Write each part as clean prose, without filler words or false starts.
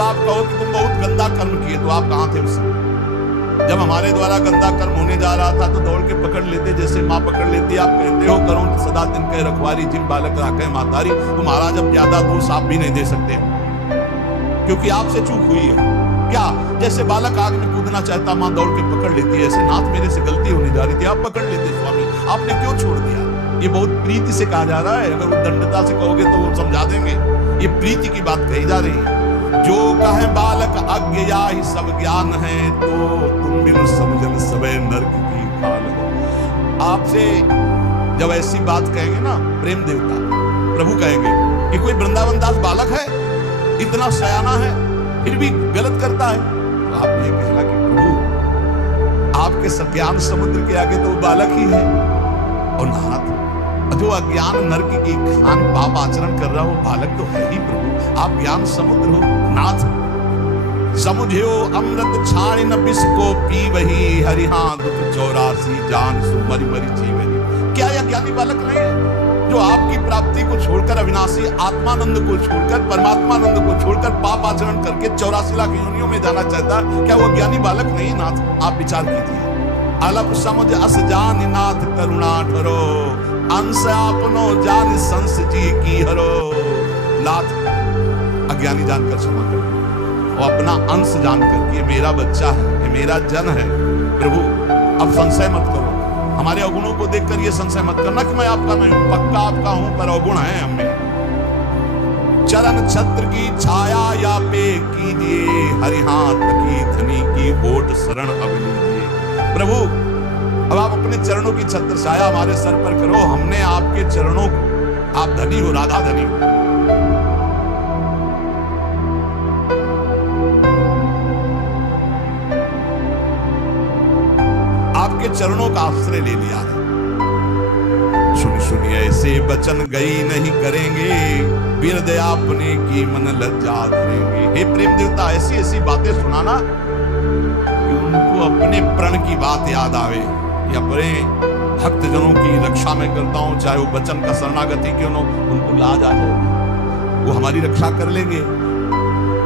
अब आप कहो कि तुम बहुत गंदा कर्म किए, तो आप कहां थे उस समय? जब हमारे द्वारा गंदा कर्म होने जा रहा था तो दौड़ के पकड़ लेते, जैसे माँ पकड़ लेती। आप कहते हो करो सदा दिन कह रखवारी, जिन बालक राखे मातारी। तो महाराज अब ज्यादा दोष आप भी नहीं दे सकते, क्योंकि आपसे चूक हुई है। क्या जैसे बालक आग में कूदना चाहता, माँ दौड़ के पकड़ लेती है, ऐसे नाथ मेरे से गलती होने जा रही थी, आप पकड़ लेते स्वामी, आपने क्यों छोड़ दिया? ये बहुत प्रीति से कहा जा रहा है। अगर उद्दंडता से कहोगे तो वो समझा देंगे, ये प्रीति की बात कही जा रही है। जो कहे बालक अज्ञ या ही सब ज्ञान है, तो तुम बिन समझन सबे नरक की खाल हो। आपसे जब ऐसी बात कहेंगे ना प्रेम देवता प्रभु कहेंगे कि कोई वृंदावन दास बालक है, इतना सयाना है, फिर भी गलत करता है, तो आप ये कहना कि प्रभु आपके सज्ञान समुद्र के आगे तो वो बालक ही है। और नाथ जो अज्ञान नरक की खान पाप आचरण कर रहा हो, बालक तो है ही प्रभु। आप ज्ञान समुद्र हो नाथ। समुझो अमृत छाणी न विष को पी वही, हरिहा दुख 84 जान सु मरि मरि जीवनी। क्या यह ज्ञानी बालक नहीं है जो आपकी प्राप्ति को छोड़कर, अविनाशी आत्मानंद को छोड़कर, परमात्मानंद को छोड़कर पाप आचरण करके 84 लाख योनियों में जाना चाहता? क्या वो ज्ञानी बालक नहीं नाथ? आप विचार कीजिए। अलप समझ अस जान नाथ करुणा ठरो, अंश आपनो जान संस जी की हरो। नाथ अज्ञानी जानकर क्षमा करो, वो अपना अंश जानकर ये मेरा बच्चा है, ये मेरा जन है। प्रभु अब संशय मत करो, हमारे अवगुणों को देखकर ये संशय मत करना कि मैं आपका नहीं हूं, पक्का आपका हूं, पर अवगुण है हमें। चरण छत्र की छाया या पे कीजिए, हरिहाथ की धनी की ओट शरण अब लीजिए। प्रभु अब आप अपने चरणों की छत्र छाया हमारे सर पर करो, हमने आपके चरणों को, आप धनी हो, राधा धनी हो। आपके चरणों का आश्रय ले लिया है। सुनिए ऐसे वचन गई नहीं करेंगे, बिरद आपने की मन लज्जा धरेंगे। हे प्रेम देवता ऐसी ऐसी बातें सुनाना कि उनको अपने प्रण की बात याद आवे, या अपने भक्त जनों की रक्षा में करता हूं, चाहे वो वचन का शरणागति क्यों न, उनको लाज आ जाएगी, वो हमारी रक्षा कर लेंगे।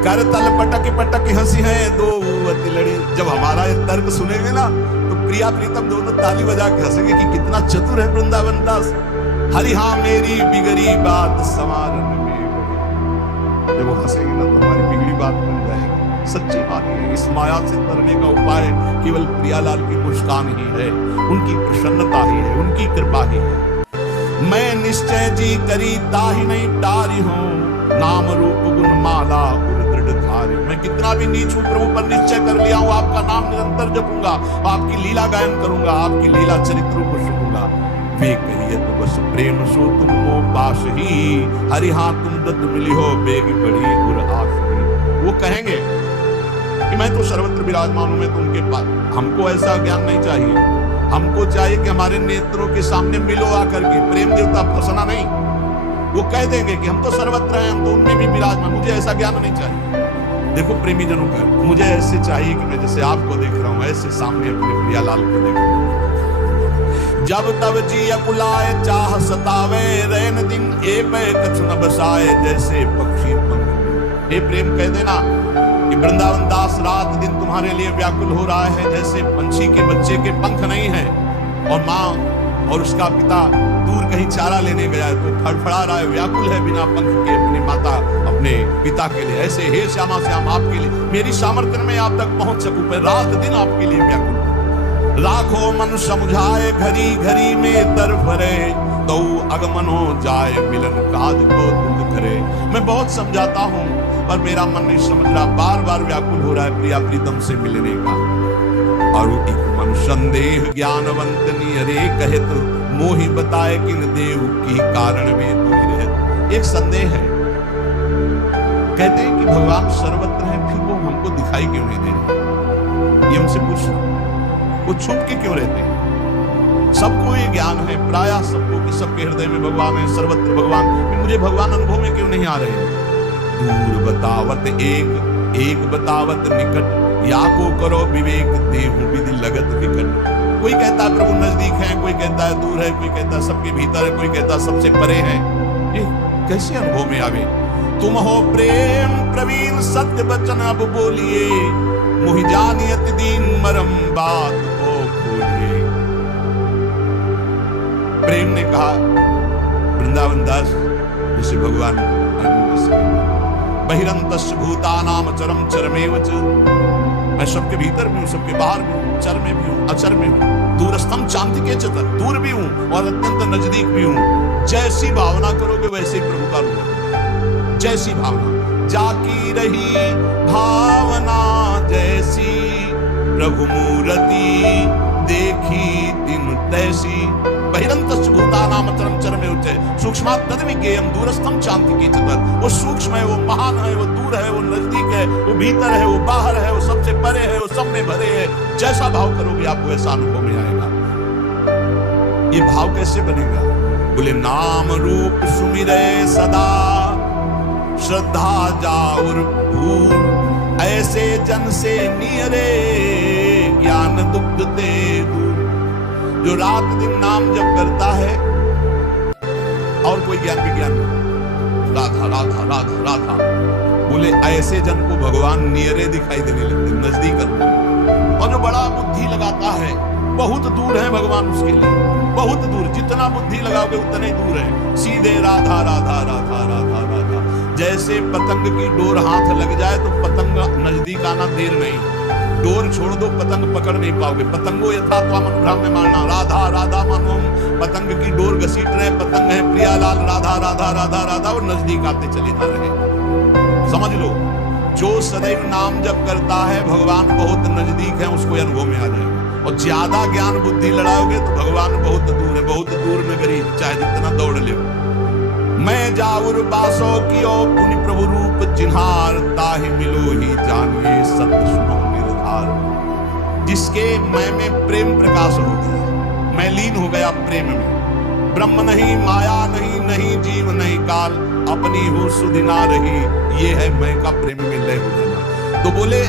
कर तल पटक पटक हंसी है दो अति लड़ी। जब हमारा ये तर्क सुनेंगे ना तो प्रिया प्रीतम दोनों ताली बजा के हंसेंगे कि कितना चतुर है वृंदावन दास। हरि हाँ मेरी बिगड़ी बात समारन में बड़ी। जब वो हंसेंगे ना तो हमारी बिगड़ी बात बन जाएगी। सच्ची बात है, इस माया से तरने का उपाय केवल प्रियालाल की मुस्कान ही है, उनकी प्रसन्नता ही है, उनकी कृपा ही है। मैं निश्चय जी करी ताहि नहीं टारी हूं, नाम रूप गुण माला धारे। मैं कितना भी नीच हूं प्रभु, पर निश्चय कर लिया हूं आपका नाम निरंतर जपूंगा, आपकी लीला गायन करूंगा, आपकी लीला चरित्र को सुनूंगा। वे कहिए तो बस प्रेम सो तुम मो पास ही, हरि हाँ तुम दत्त मिली हो बेग बड़ी गुर आस ही। वो कहेंगे कि मैं तो सर्वत्र विराजमान हूं, मैं तो उनके पास। हमको ऐसा ज्ञान नहीं चाहिए, हमको चाहिए कि हमारे नेत्रों के सामने मिलो आकर के। प्रेम देवता फंसना नहीं, वो कह देंगे कि हम तो सर्वत्र हैं, हम तो उनमें भी विराजमान, मुझे ऐसा ज्ञान नहीं चाहिए। देखो प्रेमी जनों का, मुझे ऐसे चाहिए कि मैं जैसे आपको देख रहा हूं ऐसे सामने अपने प्रियालाल को देखूं। जब तब जी अकुलाए चाह सतावे, रैन दिन ए पे कछु न बसाए, जैसे पक्षी पंख। हे प्रेम कह देना कि वृंदावन दास रात दिन तुम्हारे लिए व्याकुल हो रहा है, जैसे पंछी के बच्चे के पंख नहीं है और माँ और उसका पिता दूर कहीं चारा लेने गया है तो फड़फड़ा रहा है, व्याकुल है बिना पंख के अपनी माता अपने पिता के लिए। ऐसे हे श्यामा श्याम आपके लिए मेरी सामर्थ्य में आप तक पहुंच सकूं, पर रात दिन आपके लिए व्याकुल। राखो मन समझाए घड़ी घड़ी में दर भरे, तो अगमन हो जाए मिलन काज को दुख करे। मैं बहुत समझाता हूं पर मेरा मन नहीं समझ रहा, बार बार व्याकुल हो रहा है प्रिया प्रीतम से मिलने का। और एक मन संदेह ज्ञानवंत नियरे कहे तो मोहि बताए किन देव की कारण में तू रहे। एक संदेह है, कहते हैं कि भगवान सर्वत्र है, फिर वो हमको दिखाई क्यों नहीं दे रहे? ये हमसे पूछ रहा, वो छुप के क्यों रहते हैं? सबको ये ज्ञान है प्राय सबको कि सबके हृदय में भगवान है, सर्वत्र भगवान, मुझे भगवान अनुभव में क्यों नहीं आ रहे? दूर बतावत एक, एक बतावत निकट, या को करो विवेक देहु विधि लगत विकट। कोई कहता है प्रभु नजदीक है, कोई कहता है दूर है, कोई कहता है सबके भीतर है, कोई कहता है सबसे परे है। ये कैसे अनुभव में आवे? तुम हो प्रेम प्रवीण सत्य वचन अब बोलिए, मुहि जानियत दीन मरम बात को खोलिए। प्रेम ने कहा वृंदावन दास जैसे भगवान बहिरंतस्य भूतानाम चरम चरमेव च, मैं सबके भीतर भी हूं, सबके बाहर भी हूं, चर में भी हूं, अचर में हूं, दूरस्थम चांतिके च, दूर भी हूं और अत्यंत नजदीक भी हूं। जैसी भावना करोगे वैसे ही प्रभु का रूप होगा। जैसी भावना, जाकी रही भावना जैसी, प्रभु मूर्ति देखी दिन तैसी। बहिरंतस्य भूतानाम चरम चरमेव च, सूक्ष्मात् तद्विज्ञेयम् दूरस्थम चान्तिके च तत्। वो सूक्ष्म है, वो महान है, वो दूर है, वो नजदीक है, वो भीतर है, वो बाहर है, वो सबसे परे है, वो सब में भरे है। जैसा भाव करोगे आपको वैसा अनुभव में आएगा। ये भाव कैसे बनेगा? बोले नाम रूप सुमिरे सदा, श्रद्धा जाउर भूर, ऐसे जन से नियरे ज्ञान दुग्ध ते दूर। जो रात दिन नाम जप करता है और कोई ज्ञान विज्ञान नहीं, राधा राधा राधा राधा, बोले ऐसे जन को भगवान नियरे दिखाई देने लगते, नजदीक करते। और जो बड़ा बुद्धि लगाता है बहुत दूर है भगवान उसके लिए, बहुत दूर। जितना बुद्धि लगाओगे उतने ही दूर है। सीधे राधा राधा राधा राधा राधा। जैसे पतंग की डोर हाथ लग जाए तो पतंग नजदीक आना देर नहीं, डोर छोड़ दो पतंग पकड़ नहीं पाओगे। पतंगो यथा त्वम अनुग्रह में मानना, राधा राधा मानो। पतंग की डोर घसीट रहे, पतंग है प्रियालाल, राधा राधा राधा राधा, और नजदीक आते चले जा रहे। समझ लो, जो सदैव नाम जप करता है भगवान बहुत नजदीक है, उसको अनुभव में आ जाएगा। और ज्यादा ज्ञान बुद्धि लड़ाओगे तो भगवान बहुत दूर है, बहुत दूर नगरी, चाहे जितना दौड़ ले। मैं जाऊर बासो कियो पुनि प्रभु रूप जिन्हार, ताहि मिलो ही जानिए सत्य सुनो निर्धार। जिसके मैं में प्रेम प्रकाश हो गया, मैं लीन हो गया प्रेम में। ब्रह्म नहीं, माया नहीं, नहीं जीव नहीं काल, अपनी हो सुधि ना रही, ये है मैं का प्रेम में लय हो जाना। तो बोले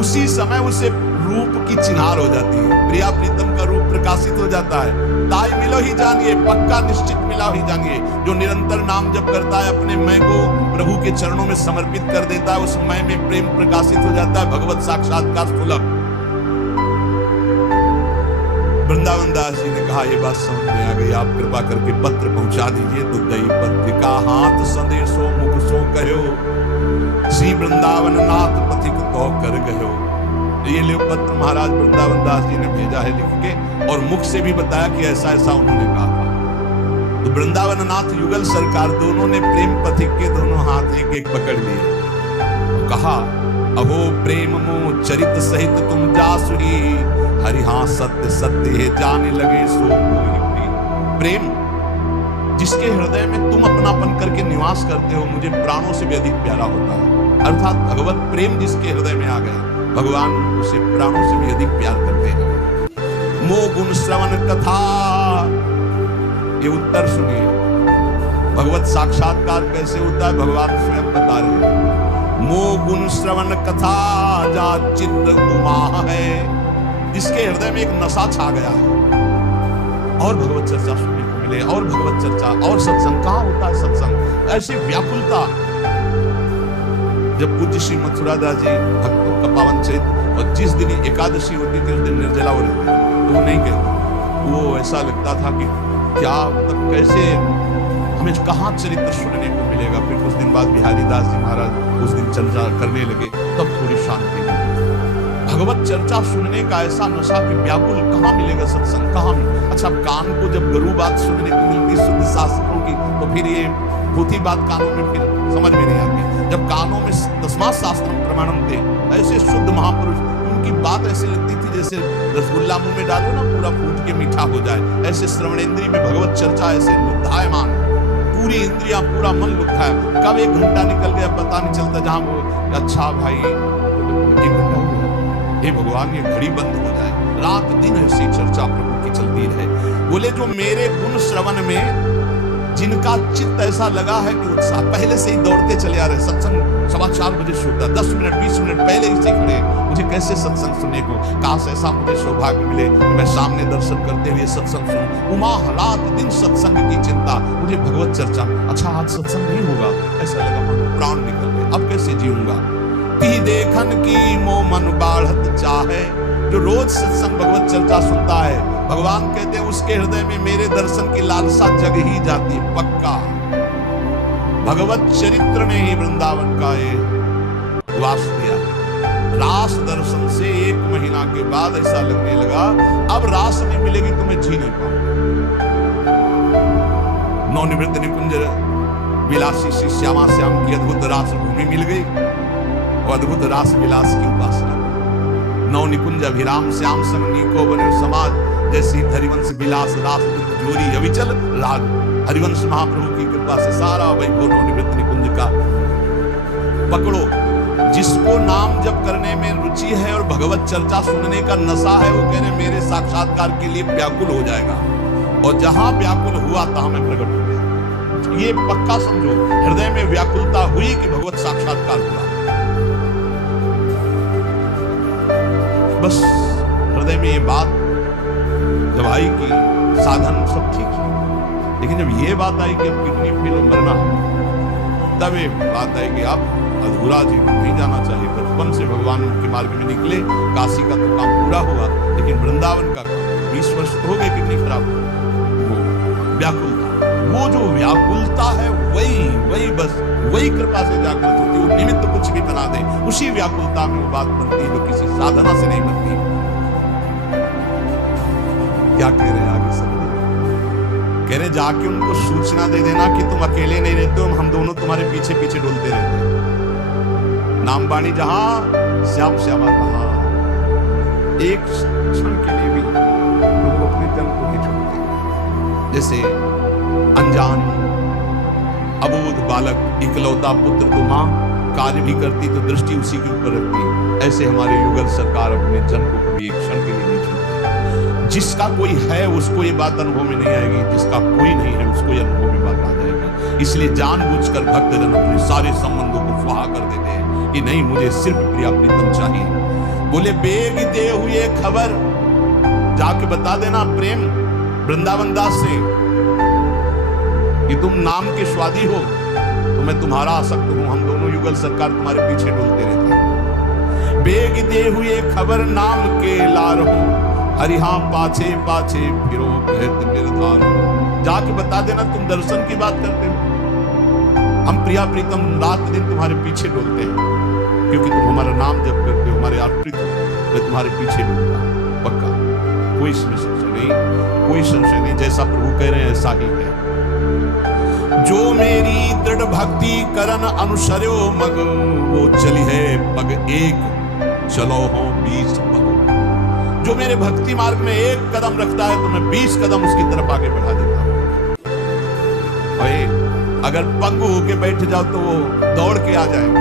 उसी समय उसे रूप की चिन्हार हो जाती है, प्रिया प्रीतम का रूप प्रकाशित हो जाता है। ताई मिलो ही जानिए, पक्का निश्चित मिला ही जानिए। जो निरंतर नाम जप करता है, अपने मैं को प्रभु के चरणों में समर्पित कर देता है, उस मैं में प्रेम प्रकाशित हो जाता है, भगवत साक्षात्कार सुलभ। वृंदावन दास जी ने कहा ये बात समझ में आ गई, आप कृपा करके पत्र पहुंचा दीजिए। तो दई पत्रिका हाथ संदेशो मुख सो कहो, श्री वृंदावन नाथ पथिक तो कर गयो। ये ले पत्र महाराज वृंदावन दास जी ने भेजा है लिख के, और मुख से भी बताया कि ऐसा ऐसा उन्होंने कहा था। तो वृंदावन नाथ युगल सरकार दोनों ने प्रेम पथिक के दोनों हाथ एक एक पकड़ लिए, कहा अहो प्रेम मोह चरित सहित तुम जासुरी, हरि हाँ सत्य सत्य है जाने लगे सो कोई। प्रेम जिसके हृदय में तुम अपनापन करके निवास करते हो, मुझे प्राणों से भी अधिक प्यारा होता है। अर्थात भगवत प्रेम जिसके हृदय में आ गया, भगवान उसे प्राणों से भी अधिक प्यार करते हैं। मोह गुण श्रवण कथा, ये उत्तर सुनिए, भगवत साक्षात्कार कैसे होता है भगवान स्वयं बता रहे हैं। मोह गुण श्रवण कथा जा चित्त उमा है, जिसके हृदय में एक नशा छा गया है, और भगवत चर्चा सुनने को मिले, और भगवत चर्चा और सत्संग। कहाँ होता है सत्संग? ऐसी व्याकुलता। जब पूज्य श्री मथुरादास जी भक्तों का पावन चरित्र, और जिस दिन एकादशी होती थी उस दिन निर्जला हो रहती, तो वो नहीं कहते, वो ऐसा लगता था कि क्या मतलब कैसे हमें कहाँ चरित्र सुनने को मिलेगा। फिर कुछ दिन बाद बिहारी दास जी महाराज उस दिन चर्चा करने लगे, तब थोड़ी शांति मिली। भगवत चर्चा सुनने का ऐसा नशा कि व्याकुल, कहाँ मिलेगा सत्संग, कहाँ मिलेगा। अच्छा, कान को जब गुरु बात सुनने को मिलती शुद्ध शास्त्रों की, तो फिर ये भूती बात कानों में फिर समझ में नहीं आती। जब कानों में तस्मात् शास्त्रम प्रमाणम थे, ऐसे शुद्ध महापुरुष, उनकी बात ऐसे लगती थी जैसे रसगुल्ला मुंह में डालो ना पूरा फूट के मीठा हो जाए। ऐसे श्रवणेंद्रिय में भगवत चर्चा ऐसे लुभायमान, पूरी इंद्रियां, पूरा मन लुभाया है। कब एक घंटा निकल गया पता नहीं चलता। जहां वो अच्छा भाई 1 घंटा हो गया, हे भगवान ये घड़ी बंद हो जाए। रात दिन ऐसी चर्चा प्रभु की चलती रहे। बोले जो मेरे गुण श्रवण में जिनका चित्त ऐसा लगा है कि उत्साह, पहले से ही दौड़ते चले आ रहे। सत्संग 4:15 बजे शुरू होता, 10 मिनट 20 मिनट पहले ही से खड़े मुझे कैसे सत्संग सुनने को, काश ऐसा मुझे सौभाग्य मिले मैं सामने दर्शन करते हुए सत्संग सुनूं। उमा रात दिन सत्संग की चिंता, मुझे भगवत चर्चा। अच्छा आज सत्संग नहीं होगा, ऐसा लगा मन प्राण निकल गए, अब कैसे जीऊंगा। ती देखन की मो मन बाढ़त चाहे, जो रोज सत्संग भगवत चर्चा सुनता है, भगवान कहते हैं उसके हृदय में मेरे दर्शन की लालसा जग ही जाती है पक्का। भगवत चरित्र ने ही वृंदावन का ये वास दिया। रास दर्शन से 1 महीना के बाद ऐसा लगने लगा अब रास नहीं मिलेगी तो मैं जी नहीं पाऊंगा। नवनिवृत्त निकुंज विलासी श्री श्यामा श्याम की अद्भुत रास भूमि मिल गई और अद्भुत रास विलास की उपासना। नव निकुंज अभिराम श्याम संग नीको बने समाज, जैसी हरिवंश विलास रास जोरी अविचल राग। हरिवंश महाप्रभु की कृपा से सारा वैभव नवनिवृत्त निकुंज का पकड़ो। जिसको नाम जप करने में रुचि है और भगवत चर्चा सुनने का नशा है, वो कह रहे मेरे साक्षात्कार के लिए व्याकुल हो जाएगा, और जहां व्याकुल हुआ तहां में प्रकट हो गया। ये पक्का समझो, हृदय में व्याकुलता हुई कि भगवत साक्षात्कार हुआ। बस हृदय में ये बात जब आई कि साधन सब ठीक है, लेकिन जब ये बात आई कि अब किडनी फेल मरना, तब ये बात आई कि अब अधूरा जीवन नहीं जाना चाहिए। बचपन से भगवान के मार्ग में निकले, काशी का तो काम पूरा हुआ, लेकिन वृंदावन का 20 वर्ष तो हो गए किडनी खराब। वो व्याकुलता, वो जो व्याकुलता है वही बस वही कृपा से जागृत होती है। वो निमित्त कुछ भी बना दे, उसी व्याकुलता में वो बात बनती है जो किसी साधना से नहीं बनती। क्या कह रहे हैं आगे सब? कह रहे जाके उनको सूचना दे देना कि तुम अकेले नहीं रहते हो, हम दोनों तुम्हारे पीछे पीछे डोलते रहते हैं। नामबाणी जहां श्याम श्यामा कहां, एक क्षण के लिए भी लोग अपने जन को नहीं छोड़ते। जैसे अनजान अबोध बालक इकलौता पुत्र तो मां कार्य भी करती तो दृष्टि उसी के ऊपर रखती, ऐसे हमारे युगल सरकार अपने जन को कभी एक क्षण के लिए नहीं छोड़ती। जिसका कोई है उसको ये बात अनुभव में नहीं आएगी, जिसका कोई नहीं है उसको ये अनुभव में बात आ जाएगी। इसलिए जानबूझकर भक्तजन अपने सारे संबंधों को स्वाहा कर देते हैं कि नहीं, मुझे सिर्फ प्रिया प्रीतम चाहिए। बोले बेग दे हुए खबर, जाके बता देना प्रेम वृंदावन दास से कि तुम नाम के स्वादी हो, तो मैं तुम्हारा आसक्त हूं, हम दोनों युगल सरकार तुम्हारे पीछे डोलते रहते हैं। बेग दे हुए खबर नाम के लार हो, हरिहा पाछे पाछे फिरो कहत निर्धार। जाके बता देना तुम दर्शन की बात करते हो, हम प्रिया प्रीतम रात दिन तुम्हारे पीछे डोलते हैं, क्योंकि तुम हमारा नाम जप करते हो, हमारे आश्रित हो, मैं तुम्हारे पीछे डोलता हूं पक्का। कोई इसमें संशय नहीं, कोई संशय नहीं, जैसा प्रभु कह रहे हैं ऐसा ही है। जो मेरी दृढ़ भक्ति करन अनुसर्यो मग, वो चली है पग एक चलो हो 20 पग। जो मेरे भक्ति मार्ग में 1 कदम रखता है तो मैं 20 कदम उसकी तरफ आगे बढ़ा देता हूं। अगर पंगु होके बैठ जाओ तो वो दौड़ के आ जाएंगे।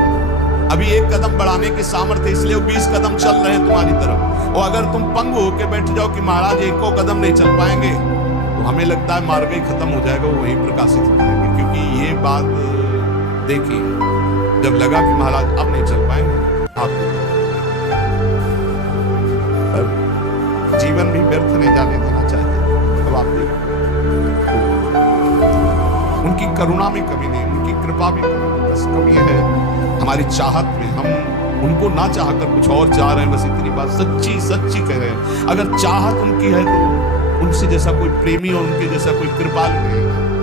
अभी 1 कदम बढ़ाने की सामर्थ्य, इसलिए वो 20 कदम चल रहे हैं तुम्हारी तरफ। और अगर तुम पंगु होके बैठ जाओ कि महाराज 1 कदम नहीं चल पाएंगे, तो हमें लगता है मार्ग ही खत्म हो जाएगा, वो वहीं प्रकाशित हो जाएंगे। क्योंकि ये बात देखिए, जब लगा कि महाराज अब नहीं चल पाएंगे, आप जीवन भी व्यर्थ नहीं जाने देना चाहिए। अब आप देखो, उनकी करुणा में कमी नहीं, उनकी कृपा में कमी नहीं, बस कमी है हमारी चाहत में। हम उनको ना चाहकर कुछ और चाह रहे हैं, बस इतनी बात सच्ची सच्ची कह रहे हैं। अगर चाहत उनकी है तो उनसे जैसा कोई प्रेमी और उनके जैसा कोई कृपालु नहीं है।